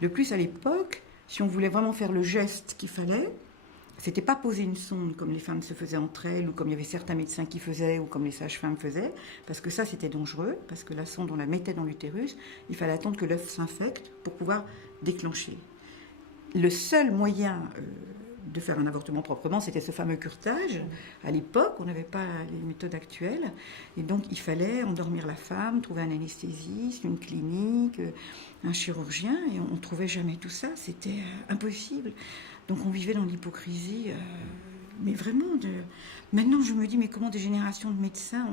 De plus, à l'époque, si on voulait vraiment faire le geste qu'il fallait, c'était pas poser une sonde comme les femmes se faisaient entre elles, ou comme il y avait certains médecins qui faisaient, ou comme les sages-femmes faisaient, parce que ça c'était dangereux, parce que la sonde on la mettait dans l'utérus, il fallait attendre que l'œuf s'infecte pour pouvoir déclencher. Le seul moyen de faire un avortement proprement, c'était ce fameux curetage. À l'époque, on n'avait pas les méthodes actuelles, et donc il fallait endormir la femme, trouver un anesthésiste, une clinique, un chirurgien, et on ne trouvait jamais tout ça, c'était impossible. Donc on vivait dans l'hypocrisie, mais vraiment, maintenant je me dis, mais comment des générations de médecins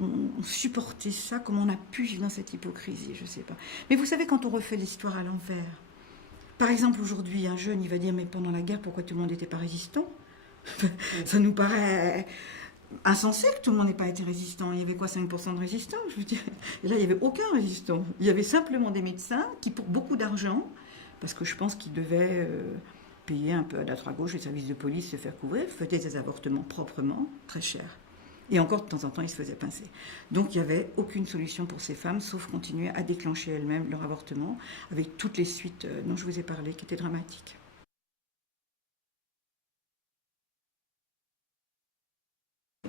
ont supporté ça, comment on a pu vivre dans cette hypocrisie, je ne sais pas. Mais vous savez, quand on refait l'histoire à l'envers, par exemple, aujourd'hui, un jeune, il va dire, mais pendant la guerre, pourquoi tout le monde n'était pas résistant? Ça nous paraît insensé que tout le monde n'ait pas été résistant. Il y avait quoi, 5% de résistants, je veux dire. Et là, il n'y avait aucun résistant. Il y avait simplement des médecins qui, pour beaucoup d'argent, parce que je pense qu'ils devaient payer un peu à droite à gauche les services de police, se faire couvrir, faisaient des avortements proprement, très chers. Et encore, de temps en temps, ils se faisaient pincer. Donc, il n'y avait aucune solution pour ces femmes, sauf continuer à déclencher elles-mêmes leur avortement, avec toutes les suites dont je vous ai parlé, qui étaient dramatiques.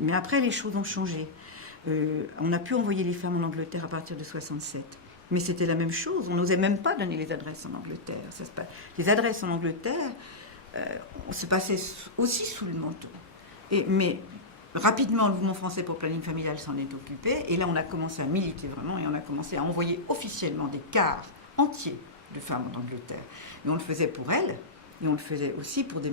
Mais après, les choses ont changé. On a pu envoyer les femmes en Angleterre à partir de 67. Mais c'était la même chose. On n'osait même pas donner les adresses en Angleterre. Les adresses en Angleterre, on se passait aussi sous le manteau. Mais rapidement, le mouvement français pour le planning familial s'en est occupé. Et là, on a commencé à militer vraiment et on a commencé à envoyer officiellement des cars entiers de femmes en Angleterre. Et on le faisait pour elles. Et on le faisait aussi pour de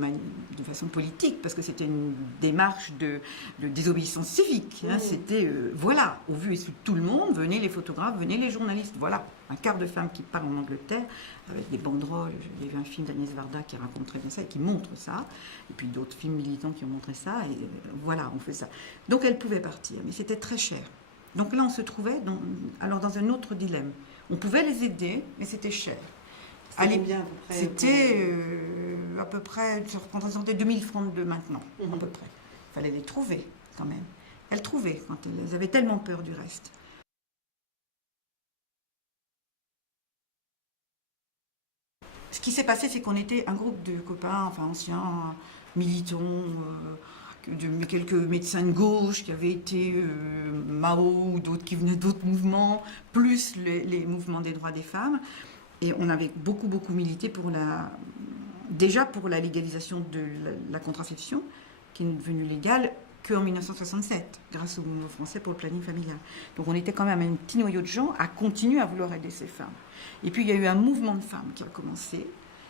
façon politique, parce que c'était une démarche de désobéissance civique. Hein. C'était, voilà, au vu et sous tout le monde, venaient les photographes, venaient les journalistes. Voilà, un quart de femmes qui partent en Angleterre, avec des banderoles. Il y avait un film d'Agnès Varda qui raconte très bien ça, et qui montre ça. Et puis d'autres films militants qui ont montré ça. Et voilà, on fait ça. Donc elles pouvaient partir, mais c'était très cher. Donc là, on se trouvait dans un autre dilemme. On pouvait les aider, mais c'était cher. C'était à peu près, ça représentait 2000 francs de maintenant, à peu près. Il fallait les trouver, quand même. Elles trouvaient, quand elles avaient tellement peur du reste. Ce qui s'est passé, c'est qu'on était un groupe de copains, enfin anciens militants, quelques médecins de gauche qui avaient été Mao ou d'autres qui venaient d'autres mouvements, plus les mouvements des droits des femmes. Et on avait beaucoup milité déjà pour la légalisation de la contraception, qui est devenue légale qu'en 1967, grâce au mouvement français pour le planning familial. Donc on était quand même un petit noyau de gens à continuer à vouloir aider ces femmes. Et puis il y a eu un mouvement de femmes qui a commencé,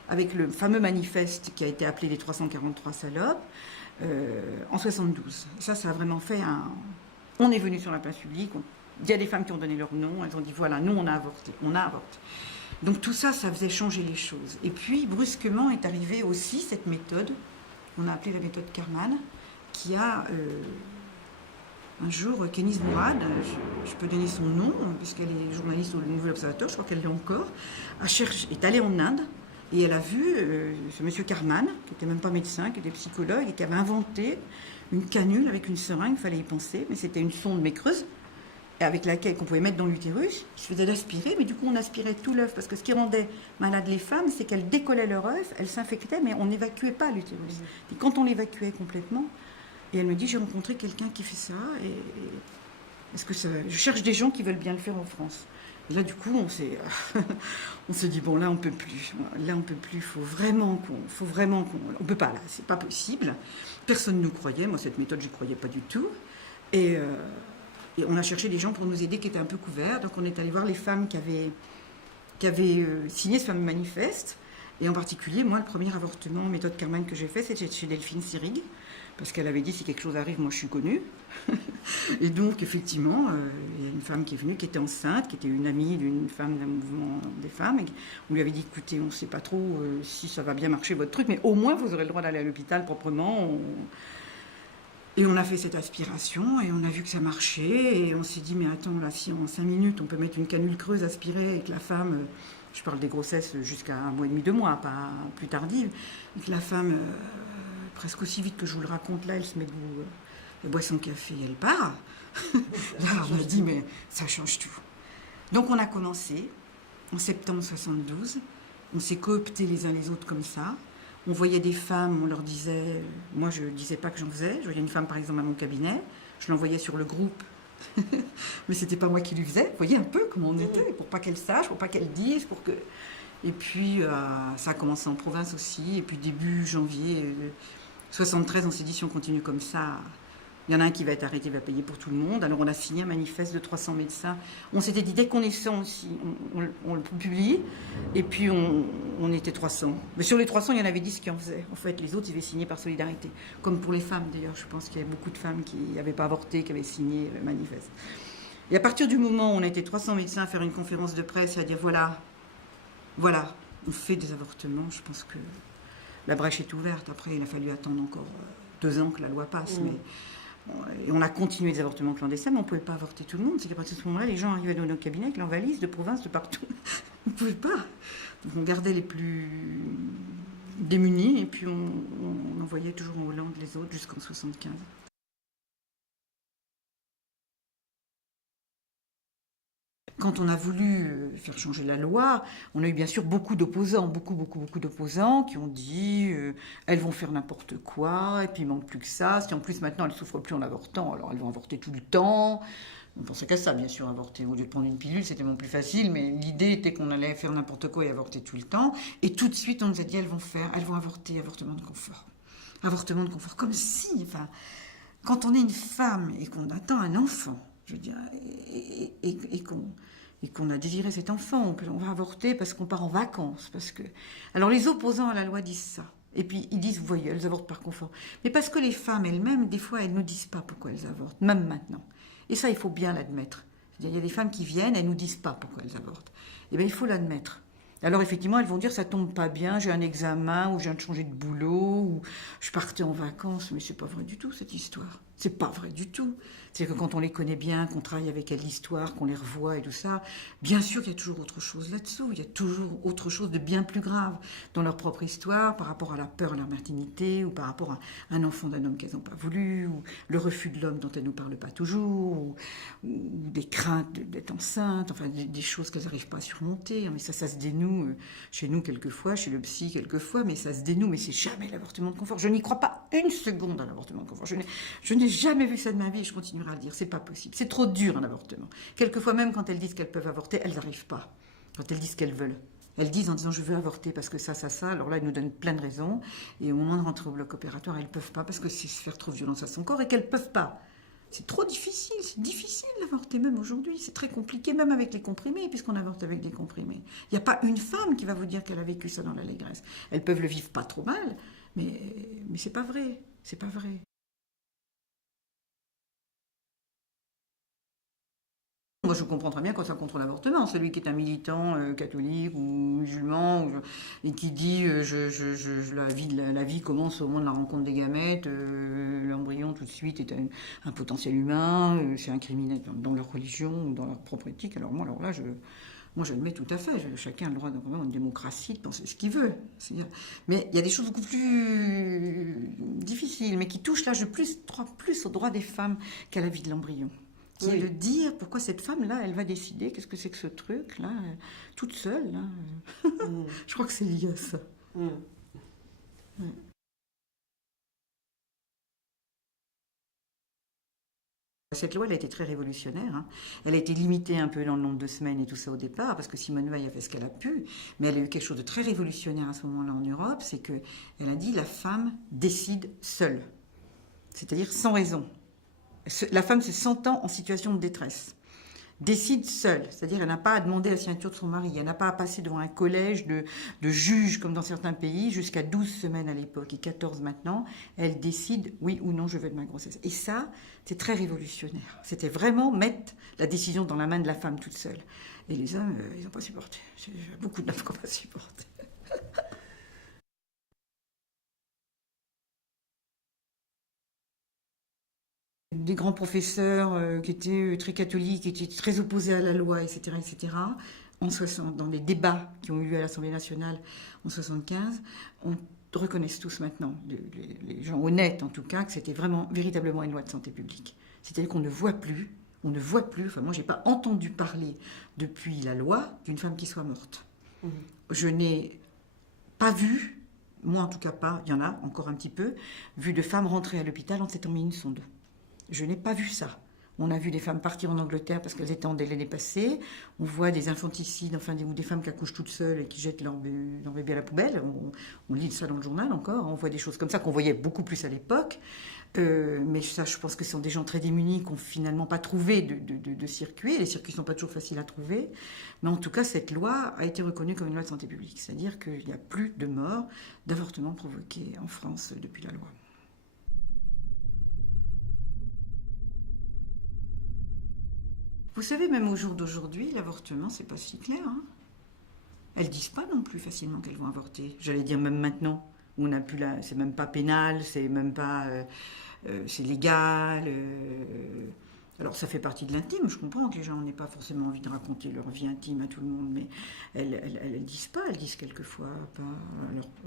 avec le fameux manifeste qui a été appelé les 343 salopes, en 72. Ça a vraiment fait On est venu sur la place publique, il y a des femmes qui ont donné leur nom, elles ont dit voilà, nous on a avorté. Donc tout ça, ça faisait changer les choses. Et puis, brusquement, est arrivée aussi cette méthode, qu'on a appelée la méthode Karman, qui a, un jour, Kénise Mourad, je peux donner son nom, puisqu'elle est journaliste au Nouvel Observateur, je crois qu'elle l'est encore, est allée en Inde, et elle a vu ce monsieur Karman, qui n'était même pas médecin, qui était psychologue, et qui avait inventé une canule avec une seringue, il fallait y penser, mais c'était une sonde mais creuse, avec laquelle qu'on pouvait mettre dans l'utérus, il se faisait l'aspirer, mais du coup on aspirait tout l'œuf, parce que ce qui rendait malade les femmes, c'est qu'elles décollaient leur œuf, elles s'infectaient, mais on n'évacuait pas l'utérus. Et quand on l'évacuait complètement, et elle me dit, j'ai rencontré quelqu'un qui fait ça, et est-ce que je cherche des gens qui veulent bien le faire en France. Et là du coup on s'est dit, bon là on peut plus, faut vraiment qu'on, on peut pas là, c'est pas possible. Personne ne nous croyait, moi cette méthode j'y croyais pas du tout, et on a cherché des gens pour nous aider qui étaient un peu couverts. Donc on est allé voir les femmes qui avaient signé ce fameux manifeste. Et en particulier, moi, le premier avortement méthode Karman que j'ai fait, c'était chez Delphine Seyrig. Parce qu'elle avait dit, si quelque chose arrive, moi je suis connue. Et donc, effectivement, il y a une femme qui est venue, qui était enceinte, qui était une amie d'une femme d'un mouvement des femmes. Et on lui avait dit, écoutez, on ne sait pas trop si ça va bien marcher votre truc, mais au moins vous aurez le droit d'aller à l'hôpital proprement. Et on a fait cette aspiration et on a vu que ça marchait et on s'est dit mais attends là si en 5 minutes on peut mettre une canule creuse aspirée et que la femme, je parle des grossesses jusqu'à 1 mois et demi, 2 mois, pas plus tardive, et que la femme presque aussi vite que je vous le raconte là, elle se met debout, elle boit son café et elle part. Là on a dit mais ça change tout. Donc on a commencé en septembre 72 On s'est cooptés les uns les autres comme ça. On voyait des femmes, on leur disait... Moi, je ne disais pas que j'en faisais. Je voyais une femme, par exemple, à mon cabinet. Je l'envoyais sur le groupe. Mais c'était pas moi qui lui faisais. Vous voyez un peu comment on était, pour pas qu'elle sache, pour pas qu'elle dise, pour que... Et puis, ça a commencé en province aussi. Et puis, début janvier 73, on s'est dit, si on continue comme ça, il y en a un qui va être arrêté, va payer pour tout le monde. Alors, on a signé un manifeste de 300 médecins. On s'était dit, dès qu'on est 100 aussi, on le publie. Et puis, on était 300. Mais sur les 300, il y en avait 10 qui en faisaient. En fait, les autres, ils avaient signé par solidarité. Comme pour les femmes, d'ailleurs. Je pense qu'il y avait beaucoup de femmes qui n'avaient pas avorté, qui avaient signé le manifeste. Et à partir du moment où on a été 300 médecins à faire une conférence de presse et à dire, voilà, on fait des avortements, je pense que la brèche est ouverte. Après, il a fallu attendre encore 2 ans que la loi passe. Mais et on a continué des avortements clandestins, mais on ne pouvait pas avorter tout le monde. C'est qu'à partir de ce moment-là, les gens arrivaient dans nos cabinets avec leurs valises de province, de partout. On ne pouvait pas. Donc on gardait les plus démunis et puis on envoyait toujours en Hollande les autres jusqu'en 75. Quand on a voulu faire changer la loi, on a eu bien sûr beaucoup d'opposants, beaucoup d'opposants qui ont dit elles vont faire n'importe quoi, et puis il manque plus que ça. Si en plus maintenant elles ne souffrent plus en avortant, alors elles vont avorter tout le temps. On pensait qu'à ça, bien sûr, avorter. Au lieu de prendre une pilule, c'était moins plus facile, mais l'idée était qu'on allait faire n'importe quoi et avorter tout le temps. Et tout de suite, on nous a dit elles vont avorter, avortement de confort. Avortement de confort, comme si, enfin, quand on est une femme et qu'on attend un enfant, je veux dire, et qu'on a désiré cet enfant, on va avorter parce qu'on part en vacances. Parce que... Alors les opposants à la loi disent ça. Et puis ils disent, vous voyez, elles avortent par confort. Mais parce que les femmes elles-mêmes, des fois, elles ne nous disent pas pourquoi elles avortent, même maintenant. Et ça, il faut bien l'admettre. Il y a des femmes qui viennent, elles ne nous disent pas pourquoi elles avortent. Eh bien, il faut l'admettre. Alors effectivement, elles vont dire, ça tombe pas bien, j'ai un examen, ou je viens de changer de boulot, ou je partais en vacances. Mais c'est pas vrai du tout, cette histoire. C'est pas vrai du tout. C'est-à-dire que quand on les connaît bien, qu'on travaille avec elles l'histoire, qu'on les revoit et tout ça, bien sûr qu'il y a toujours autre chose là-dessous. Il y a toujours autre chose de bien plus grave dans leur propre histoire, par rapport à la peur à la maternité, ou par rapport à un enfant d'un homme qu'elles n'ont pas voulu, ou le refus de l'homme dont elles ne nous parlent pas toujours, ou des craintes d'être enceinte, enfin des choses qu'elles n'arrivent pas à surmonter. Mais ça se dénoue chez nous quelquefois, chez le psy quelquefois, mais ça se dénoue, mais c'est jamais l'avortement de confort. Je n'y crois pas une seconde à l'avortement de confort. Je n'ai jamais vu ça de ma vie et je continuerai à le dire. C'est pas possible. C'est trop dur un avortement. Quelquefois même quand elles disent qu'elles peuvent avorter, elles n'arrivent pas. Quand elles disent qu'elles veulent. Elles disent en disant je veux avorter parce que ça. Alors là, elles nous donnent plein de raisons. Et au moment de rentrer au bloc opératoire, elles ne peuvent pas parce que c'est se faire trop violence à son corps et qu'elles ne peuvent pas. C'est trop difficile, c'est difficile d'avorter même aujourd'hui. C'est très compliqué, même avec les comprimés, puisqu'on avorte avec des comprimés. Il n'y a pas une femme qui va vous dire qu'elle a vécu ça dans l'allégresse. Elles peuvent le vivre pas trop mal, mais c'est pas vrai. C'est pas vrai. Moi, je comprends très bien quand ça contre l'avortement. Celui qui est un militant catholique ou musulman et qui dit la vie commence au moment de la rencontre des gamètes, l'embryon tout de suite est un potentiel humain, c'est un criminel dans leur religion ou dans leur propre éthique. Alors là, je le mets tout à fait. Chacun a le droit dans une démocratie de penser ce qu'il veut. Mais il y a des choses beaucoup plus difficiles, mais qui touchent l'âge de plus au droit des femmes qu'à la vie de l'embryon. Qui est de dire pourquoi cette femme-là, elle va décider, qu'est-ce que c'est que ce truc-là, toute seule. Là. Je crois que c'est lié à ça. Cette loi, elle a été très révolutionnaire. Hein. Elle a été limitée un peu dans le nombre de semaines et tout ça au départ, parce que Simone Veil a fait ce qu'elle a pu, mais elle a eu quelque chose de très révolutionnaire à ce moment-là en Europe, c'est qu'elle a dit la femme décide seule, c'est-à-dire sans raison. La femme se sentant en situation de détresse décide seule, c'est-à-dire elle n'a pas à demander la signature de son mari, elle n'a pas à passer devant un collège de juges comme dans certains pays, jusqu'à 12 semaines à l'époque et 14 maintenant, elle décide oui ou non je veux de ma grossesse. Et ça, c'est très révolutionnaire. C'était vraiment mettre la décision dans la main de la femme toute seule. Et les hommes, ils n'ont pas supporté. Beaucoup d'hommes qui n'ont pas supporté. Des grands professeurs qui étaient très catholiques, qui étaient très opposés à la loi, etc., dans les débats qui ont eu lieu à l'Assemblée nationale en 75, on reconnaissent tous maintenant, les gens honnêtes en tout cas, que c'était vraiment, véritablement une loi de santé publique. C'est-à-dire qu'on ne voit plus, enfin moi j'ai pas entendu parler depuis la loi d'une femme qui soit morte. Je n'ai pas vu, moi en tout cas pas, il y en a encore un petit peu, vu de femmes rentrer à l'hôpital en s'étant mis une sonde. Je n'ai pas vu ça. On a vu des femmes partir en Angleterre parce qu'elles étaient en délai dépassé. On voit des infanticides, ou des femmes qui accouchent toutes seules et qui jettent leur bébé à la poubelle. On lit ça dans le journal encore. On voit des choses comme ça qu'on voyait beaucoup plus à l'époque. Mais ça, je pense que ce sont des gens très démunis qui n'ont finalement pas trouvé de circuit. Les circuits ne sont pas toujours faciles à trouver. Mais en tout cas, cette loi a été reconnue comme une loi de santé publique. C'est-à-dire qu'il n'y a plus de morts d'avortements provoqués en France depuis la loi. Vous savez, même au jour d'aujourd'hui, l'avortement, c'est pas si clair. Hein. Elles disent pas non plus facilement qu'elles vont avorter. J'allais dire même maintenant, où on n'a plus la, c'est même pas pénal, c'est même pas, c'est légal. Alors ça fait partie de l'intime. Je comprends que les gens n'aient pas forcément envie de raconter leur vie intime à tout le monde, mais elles disent pas. Elles disent quelquefois pas.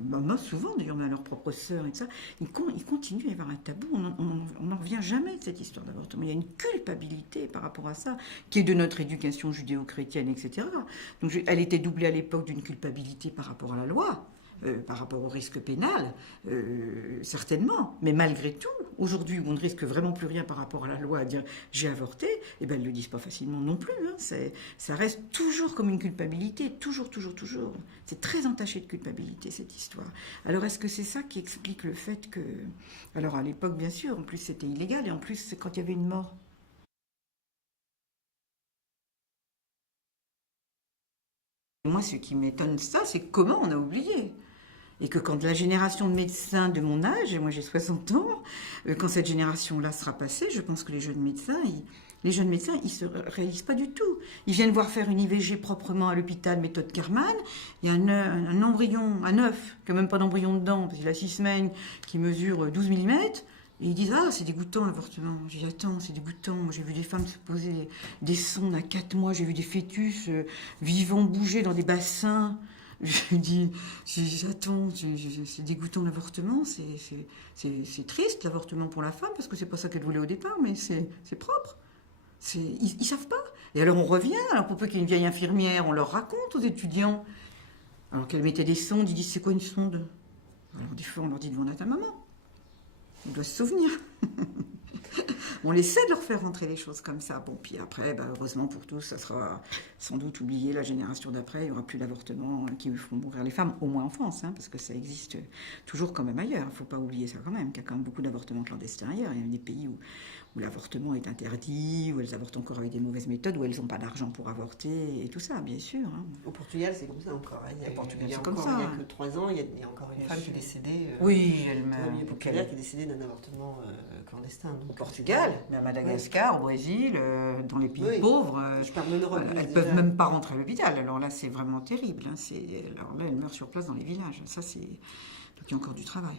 Moi souvent d'ailleurs, mais à leurs propres sœurs et tout ça. Il continue à y avoir un tabou. On n'en revient jamais de cette histoire d'avortement. Il y a une culpabilité par rapport à ça, qui est de notre éducation judéo-chrétienne, etc. Donc elle était doublée à l'époque d'une culpabilité par rapport à la loi. Par rapport au risque pénal, certainement. Mais malgré tout, aujourd'hui où on ne risque vraiment plus rien par rapport à la loi à dire j'ai avorté, eh ben, elles ne le disent pas facilement non plus. Hein. Ça reste toujours comme une culpabilité, toujours, toujours, toujours. C'est très entaché de culpabilité cette histoire. Alors est-ce que c'est ça qui explique le fait que... Alors à l'époque, bien sûr, en plus c'était illégal, et en plus c'est quand il y avait une mort. Moi, ce qui m'étonne, ça, c'est comment on a oublié. Et que quand la génération de médecins de mon âge, et moi j'ai 60 ans, quand cette génération-là sera passée, je pense que les jeunes médecins, ils se réalisent pas du tout. Ils viennent voir faire une IVG proprement à l'hôpital, méthode Kerman. Il y a un embryon, un œuf, qui n'a même pas d'embryon dedans, parce qu'il a 6 semaines, qui mesure 12 mm. Et ils disent, ah, c'est dégoûtant l'avortement. J'ai dit, attends, c'est dégoûtant. Moi, j'ai vu des femmes se poser des sondes à 4 mois, j'ai vu des fœtus vivants bouger dans des bassins. Je dis, attends, c'est dégoûtant l'avortement, c'est triste l'avortement pour la femme, parce que c'est pas ça qu'elle voulait au départ, mais c'est propre. Ils savent pas. Et alors on revient, alors pour peu qu'il y ait une vieille infirmière, on leur raconte aux étudiants. Alors qu'elle mettait des sondes, ils disent, c'est quoi une sonde? Alors des fois on leur dit, demande à ta maman. On doit se souvenir. On essaie de leur faire rentrer les choses comme ça. Bon, puis après, heureusement pour tous, ça sera sans doute oublié. La génération d'après, il n'y aura plus d'avortements qui font mourir les femmes, au moins en France, hein, parce que ça existe toujours quand même ailleurs. Il ne faut pas oublier ça quand même, qu'il y a quand même beaucoup d'avortements clandestins ailleurs. Il y a des pays où l'avortement est interdit, où elles avortent encore avec des mauvaises méthodes, où elles n'ont pas d'argent pour avorter, et tout ça, bien sûr. Hein. Au Portugal, c'est comme ça encore. Hein. Il y a que 3 ans, il y a encore une femme qui est décédée. Oui, elle populaire qui est décédée d'un avortement clandestin. Donc, au Portugal, mais à Madagascar, au Brésil, dans les pays pauvres, je parle de l'Europe, elles ne peuvent même pas rentrer à l'hôpital. Alors là, c'est vraiment terrible. Hein. Alors là, elles meurent sur place dans les villages. Ça, c'est... Donc il y a encore du travail.